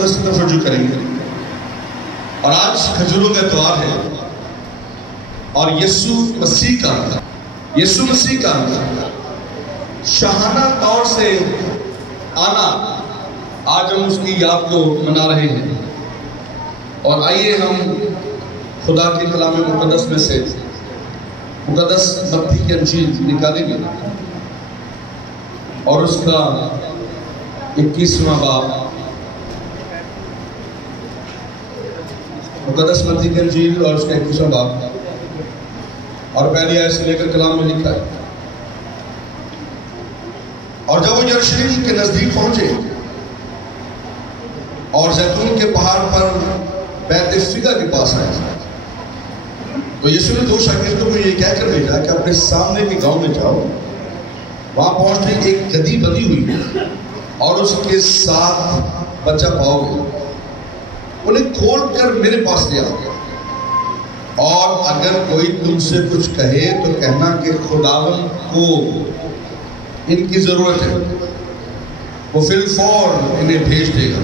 اس کی طرف رجوع کریں گے. اور آج کھجوروں کا اتوار ہے اور یسوع مسیح کا شاہانہ طور سے آنا، آج ہم اس کی یاد کو منا رہے ہیں. اور آئیے ہم خدا کے کلام مقدس میں سے مقدس متی کی انجیل نکالیں گے اور اس کا 21واں باب، مقدس متی کی انجیل اور اس کا 21واں باب، اور پہلی آیت سے لے کر کلام میں لکھا ہے. اور جب وہ یروشلم کے نزدیک پہنچے اور زیتون کے پہاڑ پر بیت فگہ کے پاس آئے تو یسوع نے 2 شاگردوں کو یہ کہہ کر بھیجا کہ اپنے سامنے کے گاؤں میں جاؤ. وہاں پہنچتے ایک گدھی بندھی ہوئی اور اس کے ساتھ بچہ پاؤ گے، انہیں کھول کر میرے پاس لے آؤ. اور اگر کوئی تم سے کچھ کہے تو کہنا کہ خداوند کو ان کی ضرورت ہے، وہ فی الفور انہیں بھیج دے گا.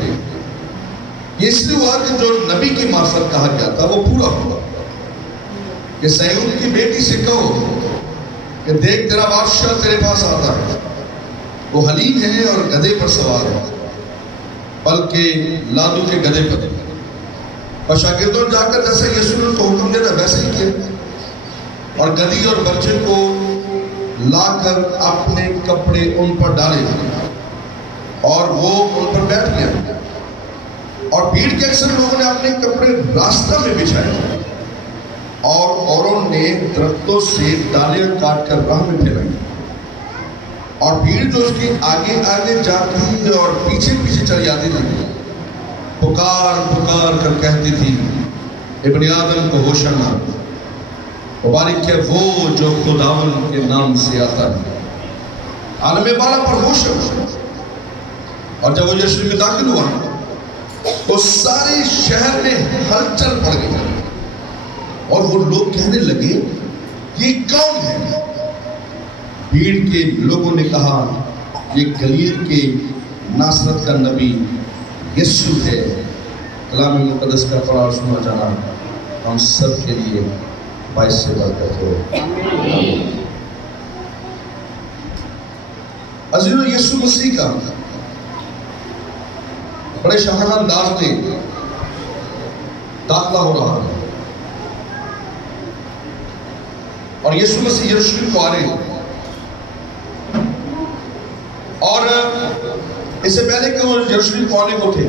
یہ اس لیے ہوا کہ جو نبی کی معرفت کہا گیا تھا وہ پورا ہوا کہ صہیون کی بیٹی سے کہو کہ دیکھ تیرا بادشاہ تیرے پاس آتا ہے، وہ حلیم ہے اور گدھے پر سوار ہے، بلکہ لادو کے گدھے پر. اور شاگردوں نے جا کر جیسے یسوع نے کو حکم دیا ویسے ہی کیا، اور گدھی اور بچے کو لا کر اپنے کپڑے ان پر ڈالے اور وہ ان پر بیٹھ گیا. اور بھیڑ کے اکثر لوگوں نے اپنے کپڑے راستہ میں بچھائے اور اوروں نے درختوں سے ڈالیاں کاٹ کر راہ میں پھیلائی. اور بھیڑ جو اس کے آگے آگے جاتی اور پیچھے پیچھے چلی جاتی تھی پکار پکار کر کہتی تھی، ابن آدم کو ہوشنا، مبارک ہے وہ جو خداوند کے نام سے آتا ہے، عالم بالا پر ہوشنا. اور جب وہ یروشلم میں داخل ہوا تو سارے شہر میں ہلچل پڑ گئی اور وہ لوگ کہنے لگے یہ کون ہے؟ بھیڑ کے لوگوں نے کہا یہ گلیل کے ناصرت کا نبی یسوع ہے. کلام مقدس کا پڑھا اور سنا جانا ہم سب کے لیے باعث سے برکت ہو. عزیزو، یسوع مسیح کا بڑے شاہانہ انداز میں داخلہ ہو رہا ہے اور یسوع مسیح یروشلم کو آ رہے ہیں. اور اس سے پہلے کہ وہ یروشلم کو آنے کو تھے،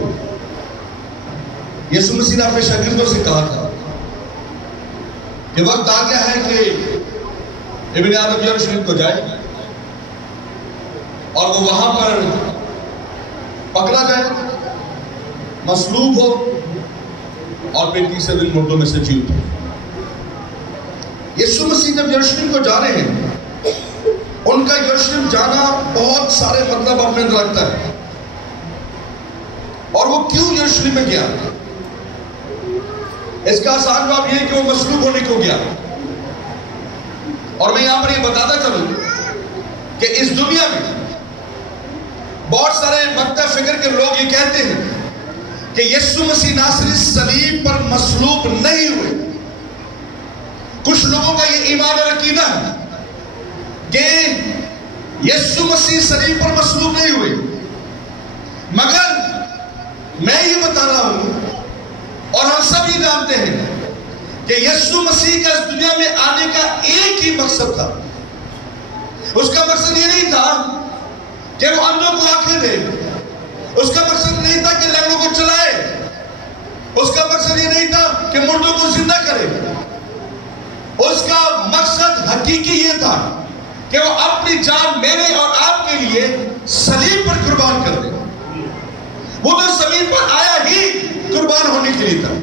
یسوع مسیح نے اپنے شاگردوں سے کہا تھا کہ وقت آ گیا ہے کہ ابن آدم یروشلم کو جائے اور وہ وہاں پر پکڑا جائے، مصلوب ہو اور پھر تیسرے دن مردوں میں سے جی اٹھے. یسوع مسیح جب یروشلم کو جا رہے ہیں، ان کا یروشلم جانا بہت سارے مطلب اپنے اندر رکھتا ہے. اور وہ کیوں یروشلم میں گیا؟ اس کا آسان جواب یہ کہ وہ مصلوب ہونے کو گیا. اور میں یہاں پر یہ بتاتا چلوں کہ اس دنیا میں بہت سارے مکتب فکر کے لوگ یہ کہتے ہیں کہ یسوع مسیح ناصری صلیب پر مصلوب نہیں ہوئے. کچھ لوگوں کا یہ ایمان اور عقیدہ ہے کہ یسوع مسیح صلیب پر مصلوب نہیں ہوئے، مگر میں یہ بتا رہا ہوں اور ہم سب یہ جانتے ہیں کہ یسوع مسیح کا اس دنیا میں آنے کا ایک ہی مقصد تھا. اس کا مقصد یہ نہیں تھا کہ وہ اندھوں کو آنکھیں دے، اس کا مقصد نہیں تھا کہ لنگڑوں کو چلائے، اس کا مقصد یہ نہیں تھا کہ مردوں کو زندہ کرے. اس کا مقصد حقیقی یہ تھا کہ وہ اپنی جان میرے اور آپ کے لیے صلیب پر قربان کر دے. وہ تو زمین پر آیا ہی قربان ہونے کے لیے تھا.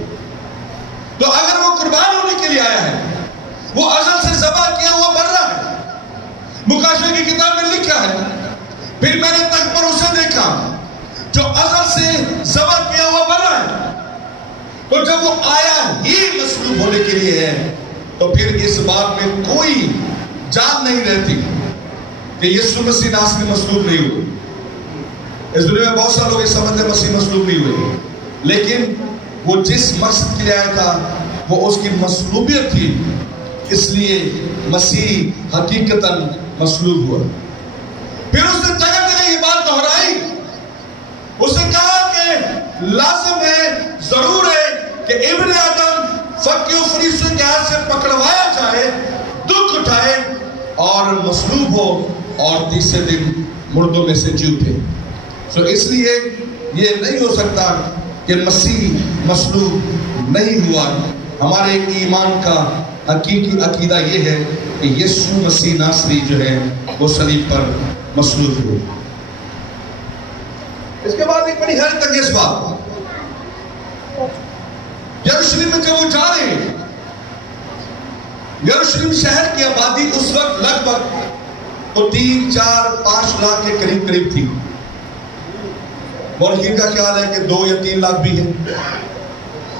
تو اگر وہ قربان ہونے کے لیے آیا ہے، وہ ازل سے ذبح کیا ہوا بندہ ہے. مکاشفہ کی کتاب میں لکھا ہے، پھر میں نے تخت پر اسے دیکھا جو ازل سے ذبح کیا ہوا بندہ ہے. تو جب وہ آیا ہی مصلوب ہونے کے لیے ہے تو پھر اس بات میں کوئی جان نہیں رہتی کہ یسوع مسیح ناصری مصلوب نہیں ہوئے. اس دنیا میں بہت سارے لوگ یہ سمجھتے ہیں مسیح مصلوب نہیں ہوئے. لیکن وہ جس مقصد کے لیے آیا تھا وہ اس کی مصلوبیت تھی، اس لیے مسیح حقیقتاً مصلوب ہوا۔ پھر اس نے جگہ جگہ یہ بات دہرائی، اس نے کہا کہ لازم ہے، ضرور ہے کہ ابن آدم فقیوں فریسیوں کے ہاتھ سے پکڑوایا جائے، دکھ اٹھائے اور مصلوب ہو اور تیسرے دن مردوں میں سے جی اٹھے۔ اس لیے یہ نہیں ہو سکتا کہ مسیح مصلوب نہیں ہوا۔ ہمارے ایمان کا حقیقی عقیدہ یہ ہے کہ یسوع مسیح ناصری جو ہے وہ صلیب پر مصلوب ہوئے۔ اس کے بعد ایک بڑی حیرت انگیز بات، یروشلم میں جب وہ جا رہے ہیں، یروشلم شہر کی آبادی اس وقت لگ بھگ تو 3، 4، 5 لاکھ کے قریب تھی۔ مورخین کا خیال ہے کہ 2 یا 3 لاکھ بھی ہے،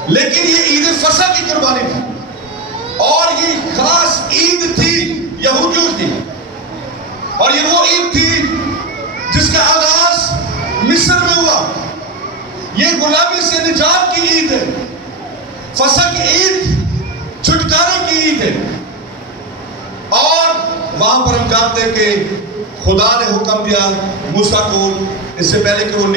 لیکن یہ عید فصح کی قربانی تھی اور یہ خاص عید تھی یہودیوں کی، اور یہ وہ عید تھی جس کا آغاز مصر میں ہوا۔ یہ غلامی سے نجات کی عید ہے، فصح کی عید چھٹکارے کی عید ہے۔ اور وہاں پر ہم جانتے ہیں کہ خدا نے حکم دیا موسیٰ کو، اس سے پہلے کہ وہ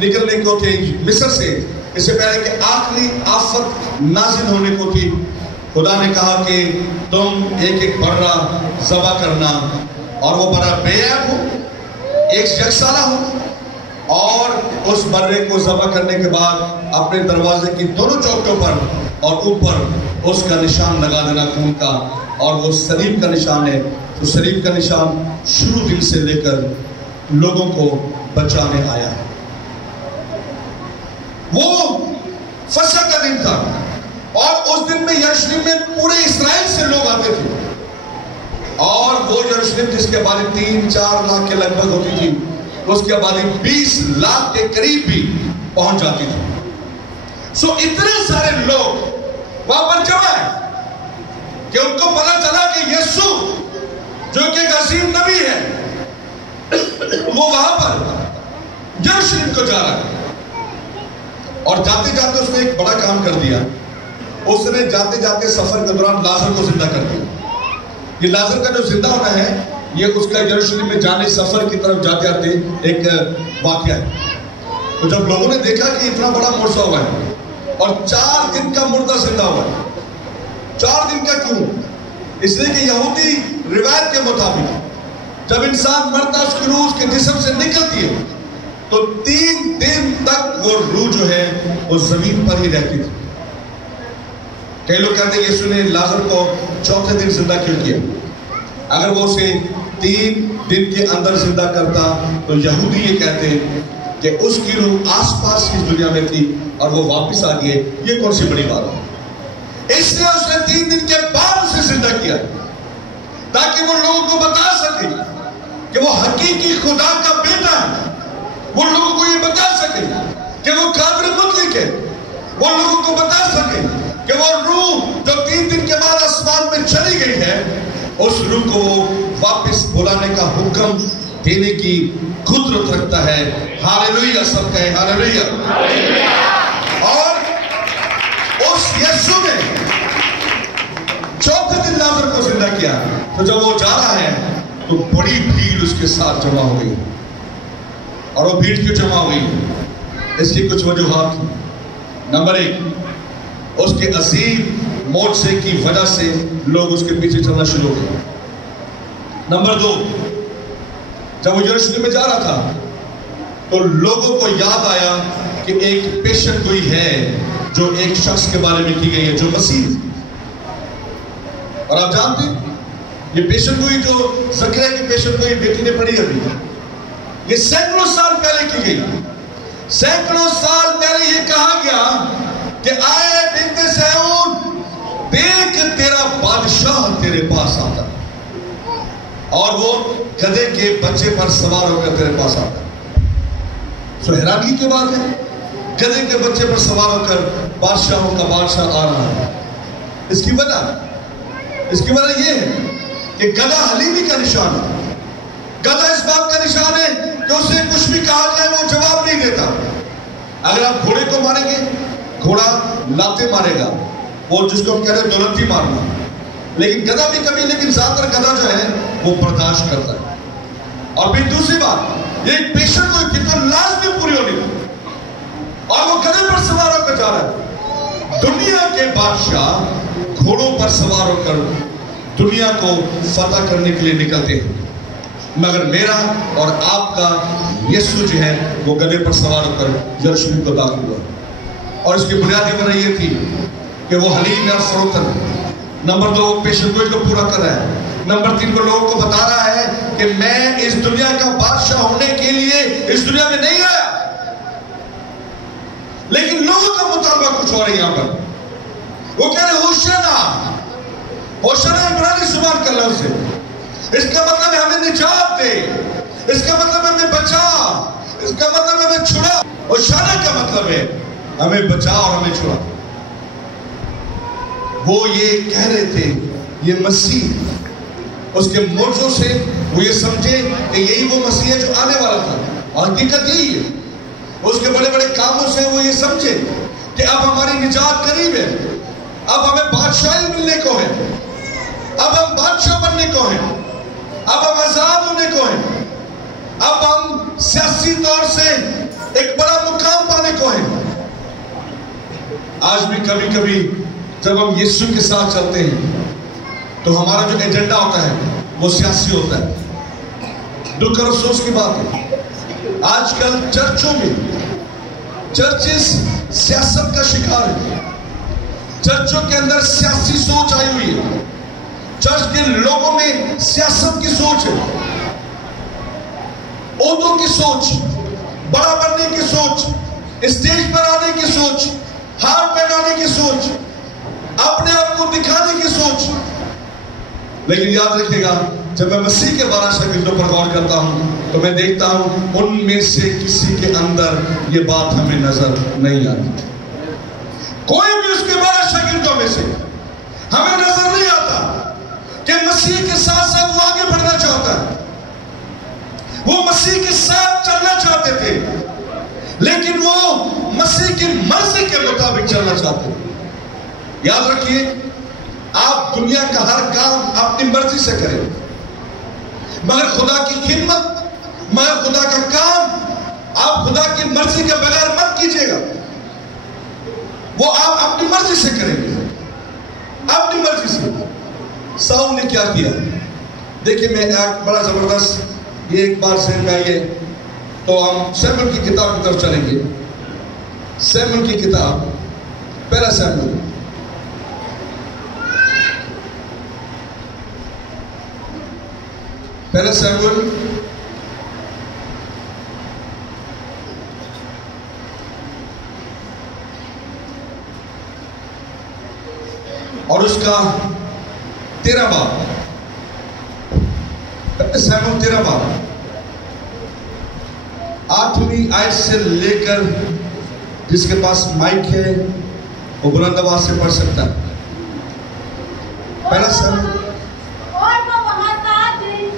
نکلنے کو تھے مصر سے، اس سے پہلے کہ آخری آفت نازل ہونے کو تھی، خدا نے کہا کہ تم ایک برہ ذبح کرنا، اور وہ برہ بے عیب ہو، ایک یکسانہ ہو، اور اس برے کو ذبح کرنے کے بعد اپنے دروازے کی دونوں چوکٹوں پر اور اوپر اس کا نشان لگا دینا خون کا، اور وہ صلیب کا نشان ہے۔ تو صلیب کا نشان شروع دن سے لے کر لوگوں کو بچانے آیا ہے۔ وہ فصح کا دن تھا، اور اس دن میں یروشلم میں پورے اسرائیل سے لوگ آتے تھے، اور وہ یروشلم جس کی آبادی 3-4 لاکھ کے لگ بھگ ہوتی تھی، اس کی آبادی 20 لاکھ کے قریب بھی پہنچ جاتی تھی۔ اتنے سارے لوگ وہاں پر جمع ہیں کہ ان کو پتا چلا کہ یسوع جو کہ ایک عظیم نبی ہے، وہ وہاں پر یروشلم کو جا رہا ہے۔ اور جاتے جاتے اس نے ایک بڑا کام کر دیا، اس نے جاتے جاتے سفر کے دوران لازر کو زندہ کر دیا۔ یہ لازر کا جو زندہ ہونا ہے، یہ اس کا یروشلم میں جانے سفر کی طرف جاتے آتے ایک واقعہ ہے۔ تو جب لوگوں نے دیکھا کہ اتنا بڑا مرسا ہوا ہے اور 4 دن کا مردہ زندہ ہوا ہے، 4 دن کا کیوں؟ اس لیے کہ یہودی روایت کے مطابق جب انسان مرتا اس کی روح اس کے جسم سے نکلتی ہے تو 3 دن تک وہ روح جو ہے وہ زمین پر ہی رہتی تھی۔ کئی لوگ کہتے ہیں یسوع نے لازر کو 4تھے دن زندہ کیوں کیا؟ اگر وہ اسے 3 دن کے اندر زندہ کرتا تو یہودی یہ کہتے ہیں کہ اس کی روح آس پاس کی دنیا میں تھی اور وہ واپس آ گئے، یہ کون سی بڑی بات ہے؟ اس لیے اس نے 3 دن کے بعد اسے زندہ کیا تاکہ وہ لوگوں کو بتا سکے کہ وہ حقیقی خدا کا بیٹا ہے۔ وہ لوگوں کو یہ بتا سکے کہ وہ قادر مطلق ہے۔ وہ لوگوں کو بتا سکے کہ وہ روح جو 3 دن کے بعد آسمان میں چلی گئی ہے، اس روح کو وہ واپس بلانے کا حکم دینے کی قدرت رکھتا ہے۔ ہاللویہ، سب کہیں ہاللویہ۔ اور اس یسوع نے 4تھے دن لازر کو زندہ کیا، تو جب وہ جا رہا ہے تو بڑی بھیڑ اس کے ساتھ جمع ہو گئی۔ اور وہ بھیڑ کیوں جمع ہوئی؟ اس کی کچھ وجوہات ہیں۔ نمبر 1، اس کے عظیم معجزے کی وجہ سے لوگ اس کے پیچھے چلنا شروع ہو گئے۔ نمبر 2، جب وہ یروشلم میں جا رہا تھا تو لوگوں کو یاد آیا کہ ایک پیشن گوئی ہے جو ایک شخص کے بارے میں کی گئی ہے، جو مسیح۔ اور آپ جانتے ہیں یہ پیشن گوئی جو زکریا کی پیشن گوئی بیٹی نے پڑھی ابھی، یہ سینکڑوں سال پہلے کی گئی۔ سینکڑوں سال پہلے یہ کہا گیا کہ آئے بنت صہیون، دیکھ تیرا بادشاہ تیرے پاس آتا ہے، اور وہ گدھے کے بچے پر سوار ہو کر تیرے پاس آتا ہے۔ سو حیرانگی کی بات ہے، گدھے کے بچے پر سوار ہو کر بادشاہوں کا بادشاہ آ رہا ہے۔ اس کی وجہ یہ ہے کہ گدھا حلیمی کا نشان ہے۔ گدھا اس بات کا نشان ہے کہ اسے کچھ بھی کہا جائے وہ جواب نہیں دیتا۔ اگر آپ گھوڑے کو ماریں گے، گھوڑا لاتے مارے گا، وہ جس کو ہم کہہ رہے ہیں دولتی مارنا. لیکن گدھا بھی کبھی، لیکن زیادہ تر گدھا جو ہے وہ برداشت کرتا ہے. اور پھر دوسری بات، یہ ایک پیشنٹ کوئی تھی تو لازمی پوری ہونی تھی، اور وہ گدھے پر سوار ہو کر جا رہا ہے. دنیا کے بادشاہ گھوڑوں پر سوار ہو کر دنیا کو فتح کرنے کے لیے نکلتے ہیں، مگر میرا اور آپ کا یسوع جو ہے وہ گدھے پر سوار ہو کر یروشلم کو داخل ہوا. اور اس کی بنیادی وجہ یہ تھی کہ وہ حلیم اور فروتن ہے. نمبر 2، وہ پیشن گوئی کو پورا کر رہا ہے. نمبر 3، وہ لوگوں کو بتا رہا ہے کہ میں اس دنیا کا بادشاہ ہونے کے لیے اس دنیا میں نہیں آیا، لیکن لوگوں کا مطالبہ کچھ اور ہے. یہاں پر وہ کہہ رہے ہوشنا، ہوشنا عبرانی زبان کا لفظ ہے. اس کا مطلب ہے ہمیں نجات دے، اس کا مطلب ہے ہمیں بچا، اس کا مطلب ہے ہمیں چھڑا. ہوشنا کا مطلب ہے ہمیں بچا اور ہمیں چھڑا. وہ یہ کہہ رہے تھے، یہ مسیح اس کے موجوں سے وہ یہ سمجھے کہ یہی وہ مسیح ہے جو آنے والا تھا، اور حقیقت یہی ہے. اس کے بڑے بڑے کاموں سے وہ یہ سمجھے کہ اب ہماری نجات قریب ہے، اب ہمیں بادشاہی ملنے کو ہے، اب ہم بادشاہ بننے کو ہیں، اب ہم آزاد ہونے کو ہیں، اب ہم سیاسی طور سے ایک بڑا مقام پانے کو ہیں. آج بھی کبھی کبھی جب ہم یسوع کے ساتھ چلتے ہیں تو ہمارا جو ایجنڈا ہوتا ہے وہ سیاسی ہوتا ہے. دکھ اور افسوس کی بات ہے، آج کل چرچوں میں چرچز سیاست کا شکار ہے. چرچوں کے اندر سیاسی سوچ آئی ہوئی ہے، چرچ کے لوگوں میں سیاست کی سوچ ہے، عہدوں کی سوچ، بڑا بننے کی سوچ، اسٹیج پر آنے کی سوچ، ہار پہنانے کی سوچ، اپنے آپ کو دکھانے کی سوچ. لیکن یاد رکھیے گا، جب میں مسیح کے 12 شاگردوں پر غور کرتا ہوں تو میں دیکھتا ہوں ان میں سے کسی کے اندر یہ بات ہمیں نظر نہیں آتی. کوئی بھی اس کے 12 شاگردوں میں سے ہمیں نظر نہیں آتا کہ مسیح کے ساتھ ساتھ وہ آگے بڑھنا چاہتا ہے. وہ مسیح کے ساتھ چلنا چاہتے تھے، لیکن وہ مسیح کی مرضی کے مطابق چلنا چاہتے تھے. یاد رکھیے، آپ دنیا کا ہر کام اپنی مرضی سے کریں، مگر خدا کی خدمت، مگر خدا کا کام آپ خدا کی مرضی کے بغیر مت کیجیے گا. وہ آپ اپنی مرضی سے کریں گے، اپنی مرضی سے. ساؤل نے کیا کیا؟ دیکھیں، میں ایک بڑا زبردست، یہ ایک بار ذہن میں آئیے تو ہم سیموئیل کی کتاب کی طرف چلیں گے. سیموئیل کی کتاب، پہلا سیموئیل، پہلا سیموئیل اور اس کا 13 باب، پہلا سیموئیل 13 باب 8ویں آیت سے لے کر، جس کے پاس مائک ہے وہ بلند آواز سے پڑھ سکتا ہے. پہلا سیموئیل. اور وہ وہاں 7 دن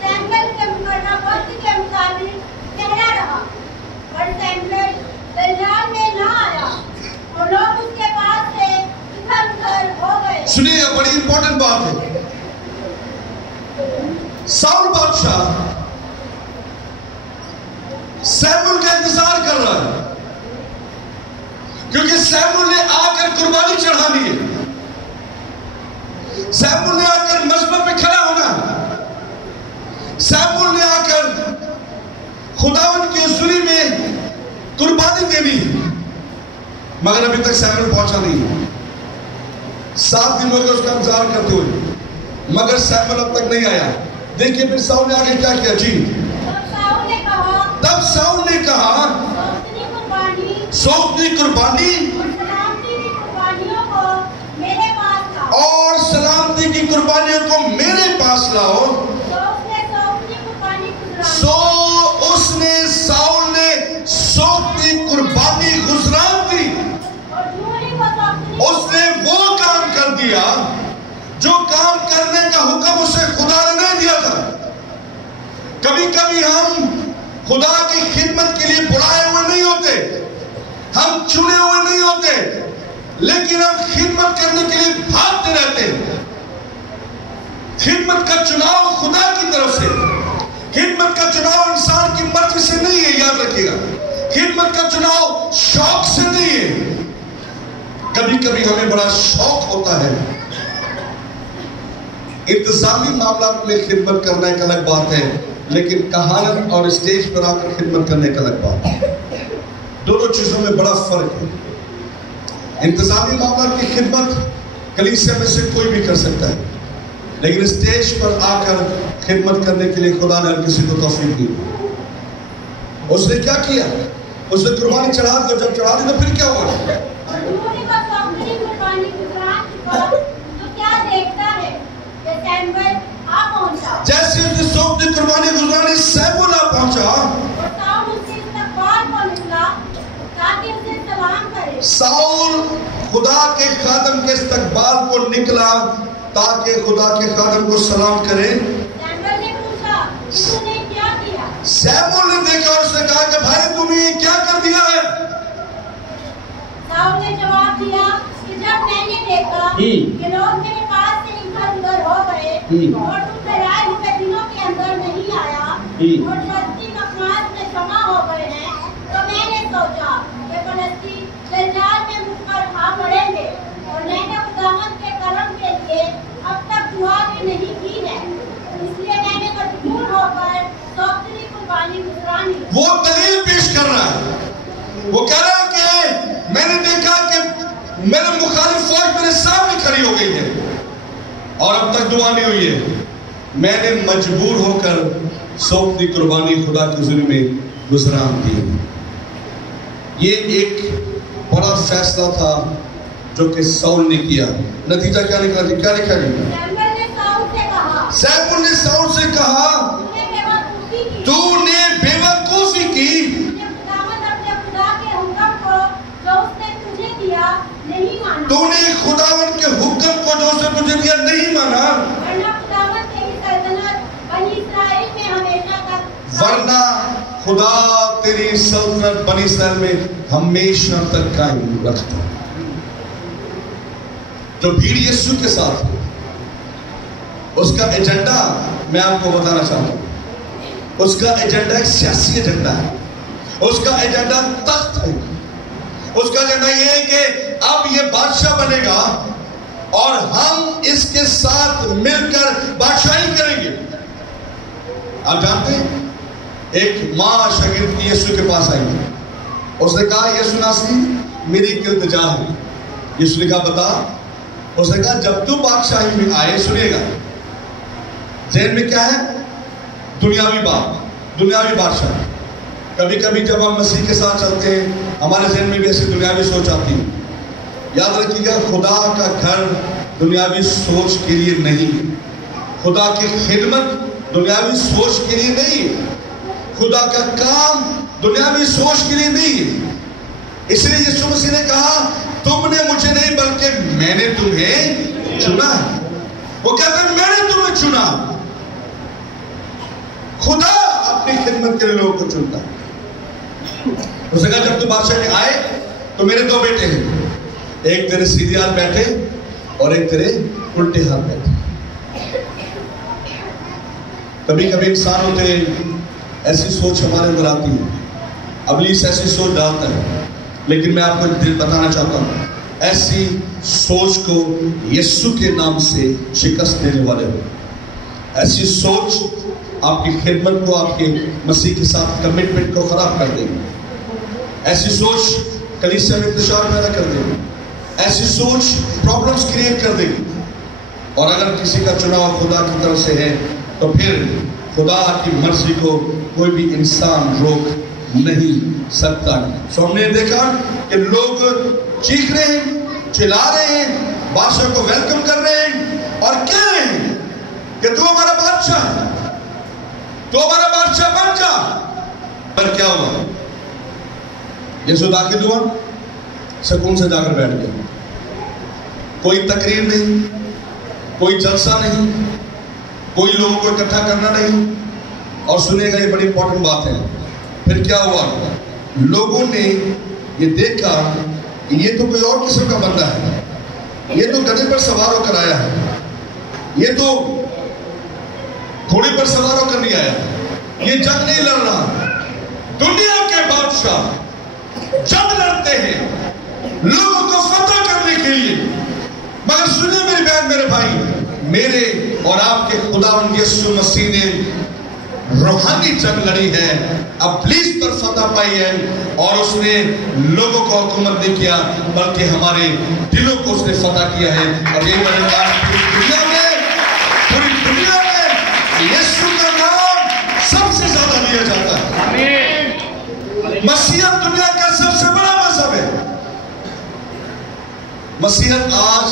سیموئیل کے مقررہ وقت کے مطابق ٹھہرا رہا، اور سیموئیل گلجال میں نہ آیا، اور لوگ اس کے پاس سے ادھر ہو گئے. سنیے، بڑی امپورٹنٹ بات ہے. ساؤل بادشاہ سیموئیل کا انتظار کر رہا ہے، کیونکہ سیموئیل نے آ کر قربانی چڑھانی ہے، سیموئیل نے آ کر مذبح پہ کھڑا ہونا ہے، سیموئیل نے آ کر خداوند کی حضوری میں قربانی دینی ہے. مگر ابھی تک سیموئیل پہنچا نہیں ہے. 7 دن ہو گئے اس کا انتظار کرتے ہوئے، مگر سیموئیل اب تک نہیں آیا. دیکھیے پھر ساؤل نے آگے کیا کیا. جی، تب ساؤل نے کہا سوگندی قربانی اور سلامتی کی قربانیوں کو میرے پاس لاؤ. سو اس نے ساؤل نے سوگندی قربانی گزران دی. اس نے وہ کام کر دیا جو کام کرنے کا حکم اسے خدا نے نہیں دیا تھا. کبھی کبھی ہم خدا کی خدمت کے لیے بلائے ہوئے نہیں ہوتے، ہم چنے ہوئے نہیں ہوتے، لیکن ہم خدمت کرنے کے لیے بھاگتے رہتے ہیں۔ خدمت کا چناؤ خدا کی طرف سے، خدمت کا چناؤ انسان کی مرضی سے نہیں ہے، یاد رکھیے گا۔ خدمت کا چناؤ شوق سے نہیں ہے۔ کبھی کبھی ہمیں بڑا شوق ہوتا ہے، انتظامی معاملات میں خدمت کرنا ایک الگ بات ہے، لیکن کہانت اور اسٹیج پر آ کر خدمت کرنے ایک الگ بات ہے۔ دونوں چیزوں میں بڑا فرق ہے۔ انتظامی معاملات کی خدمت کلیسیا میں سے کوئی بھی کر سکتا ہے، لیکن اسٹیج پر آ کر خدمت کرنے کے لیے خدا نے ہر کسی کو توفیق دی۔ اس نے کیا کیا؟ اس نے قربانی چڑھا دی، جب چڑھا دی تو پھر کیا ہوا؟ جیسے اس نے سونپ دی قربانی گزرانی، سیموئیل آ پہنچا، ساؤل خدا کے خادم کے استقبال کو نکلا تاکہ خدا کے خادم کو سلام کرے۔ سیموئیل نے دیکھا اور اس نے کہا کہ بھائی تم نے کیا کر دیا ہے؟ ساؤل نے جواب دیا کہ جب میں نے دیکھا کہ لوگ میرے پاس سے ادھر ادھر ہو گئے اور تم لڑائے ہوئے دنوں کے اندر نہیں آیا اور فلسطین مقامات میں جمع ہو گئے ہیں، تو میں نے سوچا کہ فلسطین جنجال میں مجھ پر آ پڑیں گے، اور میں نے خداوند کے کرم کے لیے اب تک دعا بھی نہیں کی ہے، اس لیے میں نے مجبور ہو کر سوکھتی قربانی گزرانی۔ وہ دلیل پیش کر رہا ہے، وہ کہہ رہا ہے کہ میں نے دیکھا کہ میرے مخالف فوج میرے سامنے کھڑی ہو گئی ہے اور اب تک دعا نہیں ہوئی ہے، میں نے مجبور ہو کر سوکھتی قربانی خدا کے حضور میں گزران دی۔ یہ ایک بڑا فیصلہ تھا جو کہ ساؤل نے کیا۔ نتیجہ کیا نکلا جی؟ کیا لکھا جی؟ سیموئیل نے ساؤل سے کہا تو نے بیوقوفی کی، تو نے خداوند کے حکم کو جو اسے تجھے دیا نہیں مانا، ورنہ خدا تیری سلطنت بنی اسرائیل میں ہمیشہ تک قائم رکھتا۔ جو بھیڑ یسوع کے ساتھ ہے، اس کا ایجنڈا میں آپ کو بتانا چاہتا ہوں، اس کا ایجنڈا ایک سیاسی ایجنڈا ہے، اس کا ایجنڈا تخت ہے، اس کا ایجنڈا یہ ہے کہ اب یہ بادشاہ بنے گا اور ہم اس کے ساتھ مل کر بادشاہی کریں گے۔ آپ جانتے ہیں ایک ماں شاگرد یسوع کے پاس آئی، اس نے کہا یسوع ناصری میری ایک التجا ہے۔ یسوع نے کہا بتا۔ اس نے کہا جب تو بادشاہی میں آئے، سنیے گا ذہن میں کیا ہے؟ دنیاوی بات، دنیاوی بادشاہ۔ کبھی کبھی جب ہم مسیح کے ساتھ چلتے ہیں ہمارے ذہن میں بھی ایسی دنیاوی سوچ آتی ہے۔ یاد رکھیے گا خدا کا گھر دنیاوی سوچ کے لیے نہیں ہے، خدا کی خدمت دنیاوی سوچ کے لیے نہیں ہے، خدا کا کام دنیاوی سوچ کے لیے نہیں ہے۔ اس لیے یسوع مسیح نے کہا تم نے مجھے نہیں بلکہ میں نے تمہیں چنا ہے۔ وہ کہتے ہیں میں نے تمہیں چنا۔ خدا اپنی خدمت کے لیے لوگوں کو چنتا ہے۔ اس نے کہا جب تو بادشاہ میں آئے تو میرے دو بیٹے ہیں، ایک تیرے سیدھے ہاتھ بیٹھے اور ایک تیرے الٹے ہاتھ بیٹھے۔ کبھی کبھی انسان ہوتے ہیں ایسی سوچ ہمارے اندر آتی ہے، ابلیس ایسی سوچ ڈالتا ہے، لیکن میں آپ کو بتانا چاہتا ہوں ایسی سوچ کو یسوع کے نام سے شکست دینے والے ہو۔ ایسی سوچ آپ کی خدمت کو، آپ کے مسیح کے ساتھ کمٹمنٹ کو خراب کر دے گی۔ ایسی سوچ کلیسیا میں انتشار پیدا کر دے گی، ایسی سوچ پرابلمز کریٹ کر دے گی۔ اور اگر کسی کا چناؤ خدا کی طرف سے ہے تو پھر خدا کی مرضی کو کوئی بھی انسان روک نہیں سکتا۔ سو ہم نے دیکھا کہ لوگ چیخ رہے ہیں، چلا رہے ہیں، بادشاہ کو ویلکم کر رہے ہیں اور کہہ رہے ہیں کہ تو ہمارا بادشاہ ہے، تو ہمارا بادشاہ بن جا۔ پر کیا ہوا؟ یسوع داخل ہوا، سکون سے جا کر بیٹھ گیا۔ کوئی تقریر نہیں، کوئی جلسہ نہیں، کوئی لوگوں کو اکٹھا کرنا نہیں۔ اور سنیے گا یہ بڑی امپورٹنٹ بات ہے، پھر کیا ہوا؟ لوگوں نے یہ دیکھا کہ یہ تو کوئی اور قسم کا بندہ ہے، یہ تو گدھے پر سوار ہو کر آیا ہے، یہ تو گھوڑے پر سوار ہو کر نہیں آیا، یہ جنگ نہیں لڑ رہا۔ دنیا کے بادشاہ جنگ لڑتے ہیں لوگوں کو فتح کرنے کے لیے، مگر سنیں میری بہن میرے بھائی، میرے اور آپ کے خداوند یسوع مسیح نے روحانی جنگ لڑی ہے، ابلیس پر فتح پائی ہے، اور اس نے لوگوں کو حکومت نہیں کیا بلکہ ہمارے دلوں کو اس نے فتح کیا ہے۔ اور یہ پوری دنیا میں یسوع کا نام سب سے زیادہ لیا جاتا ہے۔ مسیحیت دنیا کا سب سے بڑا مذہب ہے۔ مسیحیت آج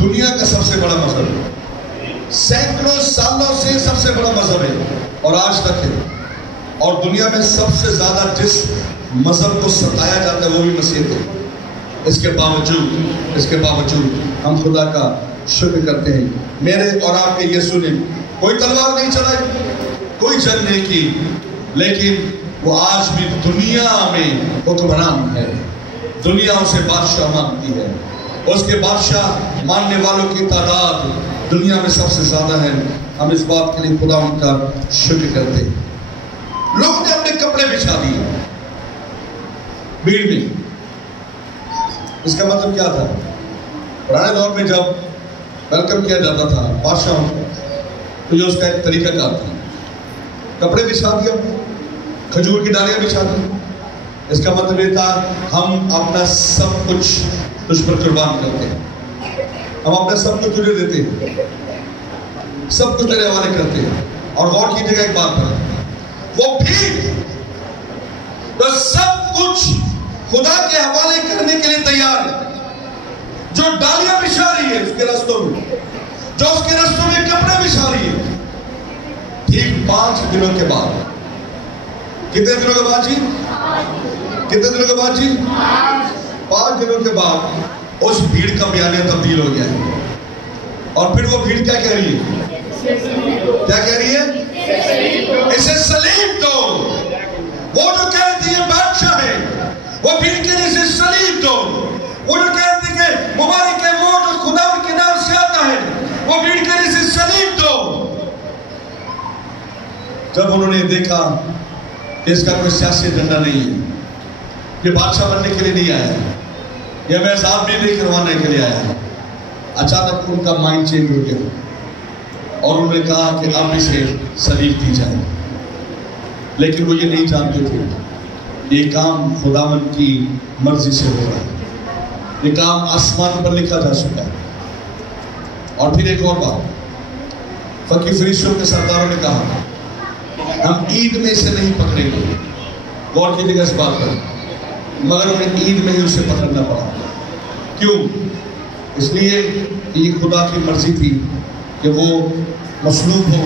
دنیا کا سب سے بڑا مذہب ہے، سینکڑوں سالوں سے سب سے بڑا مذہب ہے اور آج تک ہے، اور دنیا میں سب سے زیادہ جس مذہب کو ستایا جاتا ہے وہ بھی مسیحیت ہے۔ اس کے باوجود ہم خدا کا شکر کرتے ہیں، میرے اور آپ کے یسوع نے کوئی تلوار نہیں چلائی، کوئی جنگ نہیں کی، لیکن وہ آج بھی دنیا میں حکمران ہے، دنیا اسے بادشاہ مانتی ہے، اس کے بادشاہ ماننے والوں کی تعداد دنیا میں سب سے زیادہ ہے۔ ہم اس بات کے لیے خدا ان کا شکر کرتے ہیں۔ لوگوں نے اپنے کپڑے بچھا دیے بھیڑ میں، اس کا مطلب کیا تھا؟ پرانے دور میں جب ویلکم کیا جاتا تھا بادشاہوں کو تو یہ اس کا ایک طریقہ کار تھا، کپڑے بچھا دیا، کھجور کی ڈالیاں بچھا دی۔ اس کا مطلب یہ تھا ہم اپنا سب کچھ تجھ پر قربان کرتے ہیں، ہم اپنا سب کچھ تجھے دیتے ہیں، سب کچھ تیرے حوالے کرتے ہیں۔ اور غور کیجیے گا ایک بات پر، وہ بھیڑ تو سب کچھ خدا کے حوالے کرنے کے لیے تیار ہے، جو ڈالیاں بچھا رہی ہے اس کے رستوں میں، جو اس کے رستوں میں کپڑے بچھا رہی ہے، ٹھیک 5 دنوں کے بعد، کتنے دنوں کے بعد جی؟ کتنے دنوں کے بعد جی؟ 5 دنوں کے بعد اس بھیڑ کا بیانیہ تبدیل ہو گیا ہے، اور پھر وہ بھیڑ کیا کہہ رہی ہے؟ کیا کہہ رہی ہے؟ اسے سلیب دو۔ وہ جو کہہ رہی تھی یہ بادشاہ ہے، وہ بھیڑ کے لیے اسے سلیب دو۔ وہ جو کہہ رہی تھی کہ مبارک ہے وہ جو خدا کے نام سے آتا ہے، وہ بھیڑ کے لیے اسے سلیب دو۔ جب انہوں نے دیکھا کہ اس کا کوئی سیاسی ایجنڈا نہیں ہے، یہ بادشاہ بننے کے لیے نہیں آیا ہے، یہ محض آدمی نہیں کروانے کے لیے آیا ہے، اچانک ان کا مائنڈ چینج ہو گیا اور انہوں نے کہا کہ اب اسے سلیب دی جائے۔ لیکن وہ یہ نہیں جانتے تھے یہ کام خداوند کی مرضی سے ہو رہا ہے، یہ کام آسمان پر لکھا جا چکا ہے۔ اور پھر ایک اور بات، فقیر فرشتوں کے سرداروں نے کہا ہم عید میں اسے نہیں پکڑیں گے، غور کیجیے گا اس بات پر، مگر انہیں عید میں ہی اسے پکڑنا پڑا۔ کیوں؟ اس لیے کہ یہ خدا کی مرضی تھی کہ وہ مصلوب ہو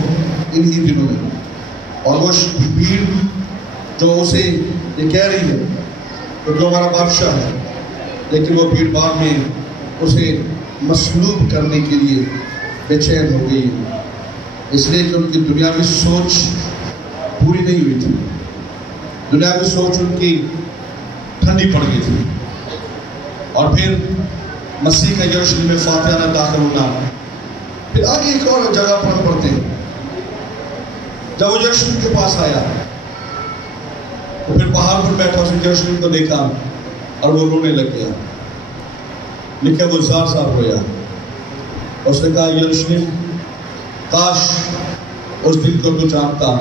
انہی دنوں میں، اور وہ بھیڑ جو اسے یہ کہہ رہی ہے کہ جو ہمارا بادشاہ ہے، لیکن وہ بھیڑ بعد میں اسے مصلوب کرنے کے لیے بے چین ہو گئی، اس لیے کہ ان کی دنیاوی سوچ پوری نہیں ہوئی تھی، دنیاوی سوچ ان کی ٹھنڈی پڑ گئی تھی۔ اور پھر مسیح کا یروشلم میں فاتحانہ داخل ہونا، پھر آگے ایک اور جگہ پر ہم پڑھتے ہیں، جب وہ یروشلم کے پاس آیا تو پھر پہاڑ پر بیٹھا، اس نے یروشلم کو دیکھا اور وہ رونے لگ گیا، لکھا وہ زار زار رویا۔ اس نے کہا یروشلم کاش اس دن کو تو جانتا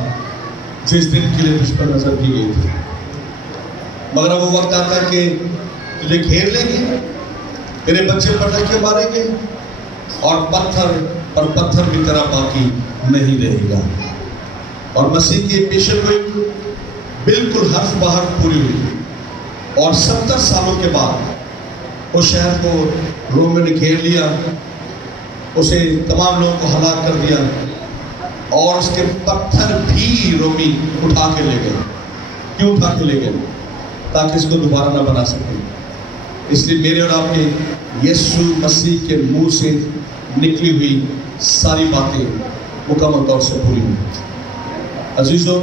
جس دن کے لیے تجھ پر نظر کی گئی تھی، مگر وہ وقت آتا ہے کہ تجھے گھیر لیں گے، تیرے بچے پٹکے ماریں گے، اور پتھر پر پتھر بھی تیرا باقی نہیں رہے گا۔ اور مسیح کی پیشن گوئی بالکل حرف بحرف پوری ہوئی، اور 70 سالوں کے بعد اس شہر کو روم نے گھیر لیا، اسے تمام لوگوں کو ہلاک کر دیا، اور اس کے پتھر بھی رومی اٹھا کے لے گئے۔ کیوں اٹھا کے لے گئے؟ تاکہ اس کو دوبارہ نہ بنا سکیں۔ اس لیے میرے اور آپ کے یسوع مسیح کے منہ سے نکلی ہوئی ساری باتیں مکمل طور سے پوری ہوئی۔ عزیزوں،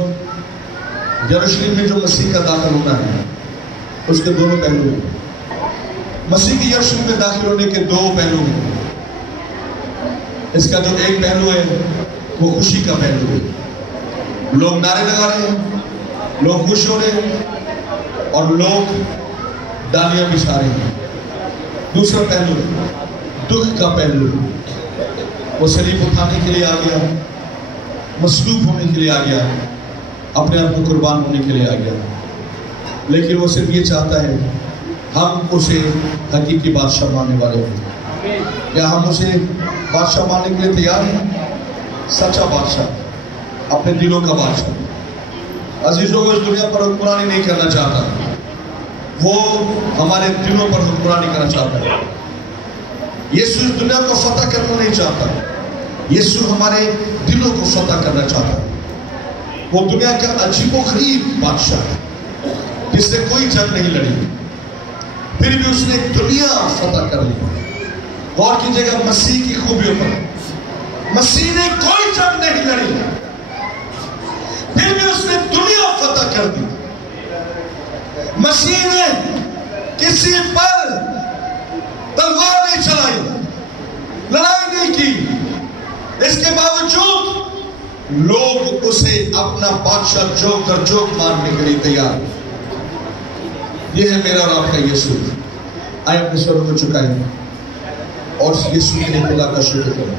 یروشلم میں جو مسیح کا داخل ہونا ہے اس کے دونوں پہلو ہیں۔ مسیح کی یرشلم میں داخل ہونے کے دو پہلو ہیں۔ اس کا جو ایک پہلو ہے وہ خوشی کا پہلو ہے، لوگ نعرے لگا رہے ہیں، لوگ خوش ہو رہے ہیں اور لوگ ڈالیاں بچھا رہے ہیں۔ دوسرا پہلو دکھ کا پہلو، وہ صلیب اٹھانے کے لیے آ گیا، مصلوب ہونے کے لیے آ گیا، اپنے آپ کو قربان ہونے کے لیے آ گیا، لیکن وہ صرف یہ چاہتا ہے ہم اسے حقیقی بادشاہ ماننے والے ہیں۔ کیا ہم اسے بادشاہ ماننے کے لیے تیار ہیں؟ سچا بادشاہ، اپنے دلوں کا بادشاہ۔ عزیزوں، وہ اس دنیا پر حکمرانی نہیں کرنا چاہتا، وہ ہمارے دلوں پر حکمرانی کرنا چاہتا ہے۔ یسوع اس دنیا کو فتح کرنا نہیں چاہتا، یسوع ہمارے دلوں کو فتح کرنا چاہتا ہے۔ وہ دنیا کا عجیب و غریب بادشاہ ہے جس سے کوئی جنگ نہیں لڑی، پھر بھی اس نے دنیا فتح کر لی۔ غور کیجئے گا مسیح کی خوبیوں پر، مسیح نے کوئی جنگ نہیں لڑی، پھر بھی اس نے دنیا فتح کر دی۔ مسیح نے کسی پر تلوار نہیں چلائی، لڑائی نہیں کی، اس کے باوجود لوگ اسے اپنا بادشاہ جوک در جوک ماننے کے لیے تیار۔ یہ ہے میرا اور آپ کا یسوع۔ آئے اپنے سروں کو چکائیں اور یسوع کے خدا کا شکر کریں۔